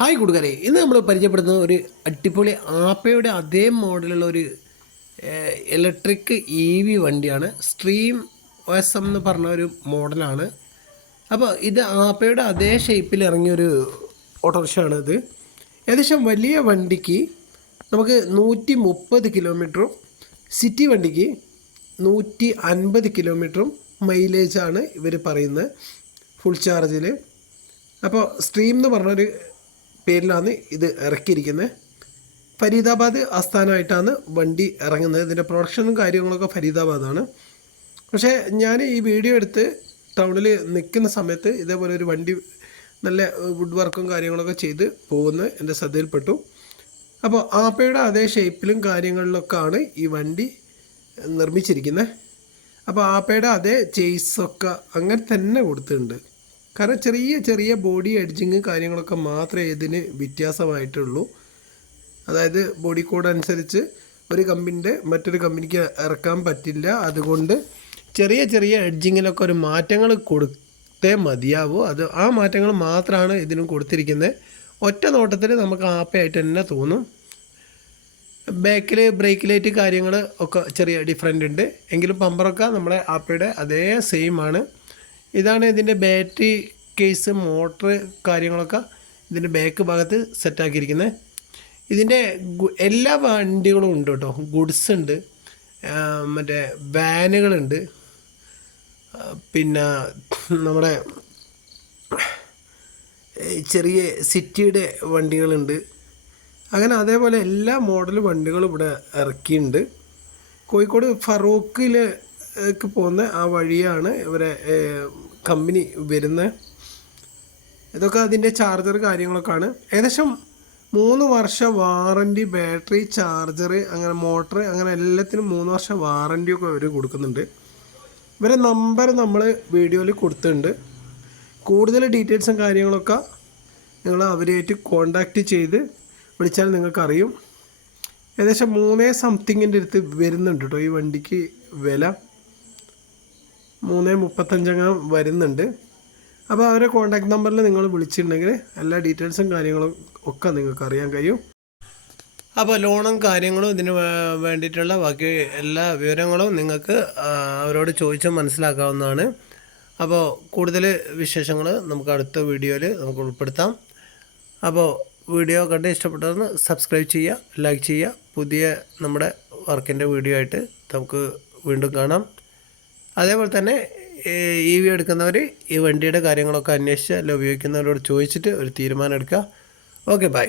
Hi കൂട്ടുകാരെ ഇന്ന് നമ്മൾ പരിചയപ്പെടുത്തുന്നത് ഒരു അടിപൊളി ആപ്പയുടെ അതേ മോഡലുള്ള ഒരു ഇലക്ട്രിക് ഇ വി വണ്ടിയാണ്. സ്ട്രീം ഒ എസ് എം എന്ന് പറഞ്ഞ ഒരു മോഡലാണ്. അപ്പോൾ ഇത് ആപ്പയുടെ അതേ ഷേപ്പിൽ ഇറങ്ങിയൊരു ഓട്ടോറിക്ഷയാണ് ഇത്. ഏകദേശം വലിയ വണ്ടിക്ക് നമുക്ക് നൂറ്റി മുപ്പത് കിലോമീറ്ററും സിറ്റി വണ്ടിക്ക് നൂറ്റി അൻപത് കിലോമീറ്ററും മൈലേജാണ് ഇവർ പറയുന്നത് ഫുൾ ചാർജിൽ അപ്പോൾ സ്ട്രീം എന്ന് പറഞ്ഞൊരു പേരിലാണ് ഇത് ഇറക്കിയിരിക്കുന്നത്. ഫരീദാബാദ് ആസ്ഥാനമായിട്ടാണ് വണ്ടി ഇറങ്ങുന്നത്. ഇതിന്റെ പ്രൊഡക്ഷനും കാര്യങ്ങളൊക്കെ ഫരീദാബാദാണ്. പക്ഷേ ഞാൻ ഈ വീഡിയോ എടുത്ത് ടൗണിൽ നിൽക്കുന്ന സമയത്ത് ഇതേപോലെ ഒരു വണ്ടി നല്ല വുഡ് വർക്കും കാര്യങ്ങളൊക്കെ ചെയ്ത് പോകുന്നത് എന്റെ ശ്രദ്ധയിൽപ്പെട്ടു. അപ്പോൾ ആപ്പയുടെ അതേ ഷേപ്പിലും കാര്യങ്ങളിലൊക്കെയാണ് ഈ വണ്ടി നിർമ്മിച്ചിരിക്കുന്നത്. അപ്പോൾ ആപ്പയുടെ അതേ ചേസൊക്കെ അങ്ങനെ തന്നെ കൊടുത്തിട്ടുണ്ട്. കാരണം ചെറിയ ചെറിയ ബോഡി എഡ്ജിങ് കാര്യങ്ങളൊക്കെ മാത്രമേ ഇതിന് വ്യത്യാസമായിട്ടുള്ളൂ. അതായത് ബോഡി കോഡ് അനുസരിച്ച് ഒരു കമ്പനിന്റെ മറ്റൊരു കമ്പനിക്ക് ഇറക്കാൻ പറ്റില്ല. അതുകൊണ്ട് ചെറിയ ചെറിയ എഡ്ജിങ്ങിലൊക്കെ ഒരു മാറ്റങ്ങൾ കൊടുത്തേ മതിയാവൂ. അത് ആ മാറ്റങ്ങൾ മാത്രമാണ് ഇതിനും കൊടുത്തിരിക്കുന്നത്. ഒറ്റ നോട്ടത്തിൽ നമുക്ക് ആപ്പയായിട്ട് തന്നെ തോന്നും. ബാക്കിൽ ബ്രേക്ക് ലൈറ്റ് കാര്യങ്ങൾ ഒക്കെ ചെറിയ ഡിഫറെന്റ് ഉണ്ട്. എങ്കിലും പമ്പറൊക്കെ നമ്മുടെ ആപ്പയുടെ അതേ സെയിം ആണ്. ഇതാണ് ഇതിന്റെ ബാറ്ററി കേസ് മോട്ടർ കാര്യങ്ങളൊക്കെ ഇതിന്റെ ബാക്ക് ഭാഗത്ത് സെറ്റാക്കിയിരിക്കുന്നത് ഇതിന്റെ എല്ലാ വണ്ടികളും ഉണ്ട് കേട്ടോ. ഗുഡ്സ് ഉണ്ട്. മറ്റേ വാനുകളുണ്ട്. പിന്നെ നമ്മുടെ ചെറിയ സിറ്റിയുടെ വണ്ടികളുണ്ട്. അങ്ങനെ അതേപോലെ എല്ലാ മോഡൽ വണ്ടികളും ഇവിടെ ഇറക്കിയിട്ടുണ്ട്. കോഴിക്കോട് ഫറൂഖിലേക്ക് പോകുന്ന ആ വഴിയാണ് ഇവരെ കമ്പനി വരുന്നത് ഇതൊക്കെ അതിന്റെ ചാർജർ കാര്യങ്ങളൊക്കെ ആണ് ഏകദേശം മൂന്ന് വർഷ വാറന്റി ബാറ്ററി ചാർജർ അങ്ങനെ മോട്ടർ അങ്ങനെ എല്ലാത്തിനും മൂന്ന് വർഷം വാറന്റിയൊക്കെ അവർ കൊടുക്കുന്നുണ്ട്. ഇവരെ നമ്പർ നമ്മൾ വീഡിയോയിൽ കൊടുത്തിട്ടുണ്ട്. കൂടുതൽ ഡീറ്റെയിൽസും കാര്യങ്ങളൊക്കെ നിങ്ങൾ അവരുമായിട്ട് കോണ്ടാക്റ്റ് ചെയ്ത് വിളിച്ചാൽ നിങ്ങൾക്കറിയും. ഏകദേശം മൂന്നേ സംതിങ്ങിന്റെ അടുത്ത് വരുന്നുണ്ട് കേട്ടോ ഈ വണ്ടിക്ക് വില. മൂന്നേ മുപ്പത്തഞ്ചങ്ങം വരുന്നുണ്ട്. അപ്പോൾ അവരെ കോൺടാക്ട് നമ്പറിൽ നിങ്ങൾ വിളിച്ചിട്ടുണ്ടെങ്കിൽ എല്ലാ ഡീറ്റെയിൽസും കാര്യങ്ങളും ഒക്കെ നിങ്ങൾക്ക് അറിയാൻ കഴിയും. അപ്പോൾ ലോണും കാര്യങ്ങളും ഇതിന് വേണ്ടിയിട്ടുള്ള ബാക്കി എല്ലാ വിവരങ്ങളും നിങ്ങൾക്ക് അവരോട് ചോദിച്ച് മനസ്സിലാക്കാവുന്നതാണ്. അപ്പോൾ കൂടുതൽ വിശേഷങ്ങൾ നമുക്ക് അടുത്ത വീഡിയോയിൽ നമുക്ക് ഉൾപ്പെടുത്താം. അപ്പോൾ വീഡിയോ കണ്ട് ഇഷ്ടപ്പെട്ടതെന്ന് സബ്സ്ക്രൈബ് ചെയ്യുക ലൈക്ക് ചെയ്യുക. പുതിയ നമ്മുടെ വർക്കിന്റെ വീഡിയോ ആയിട്ട് നമുക്ക് വീണ്ടും കാണാം. അതേപോലെ തന്നെ ഇ വി എടുക്കുന്നവർ ഈ വണ്ടിയുടെ കാര്യങ്ങളൊക്കെ അന്വേഷിച്ച് അല്ല ഉപയോഗിക്കുന്നവരോട് ചോദിച്ചിട്ട് ഒരു തീരുമാനം എടുക്കുക. Okay bye.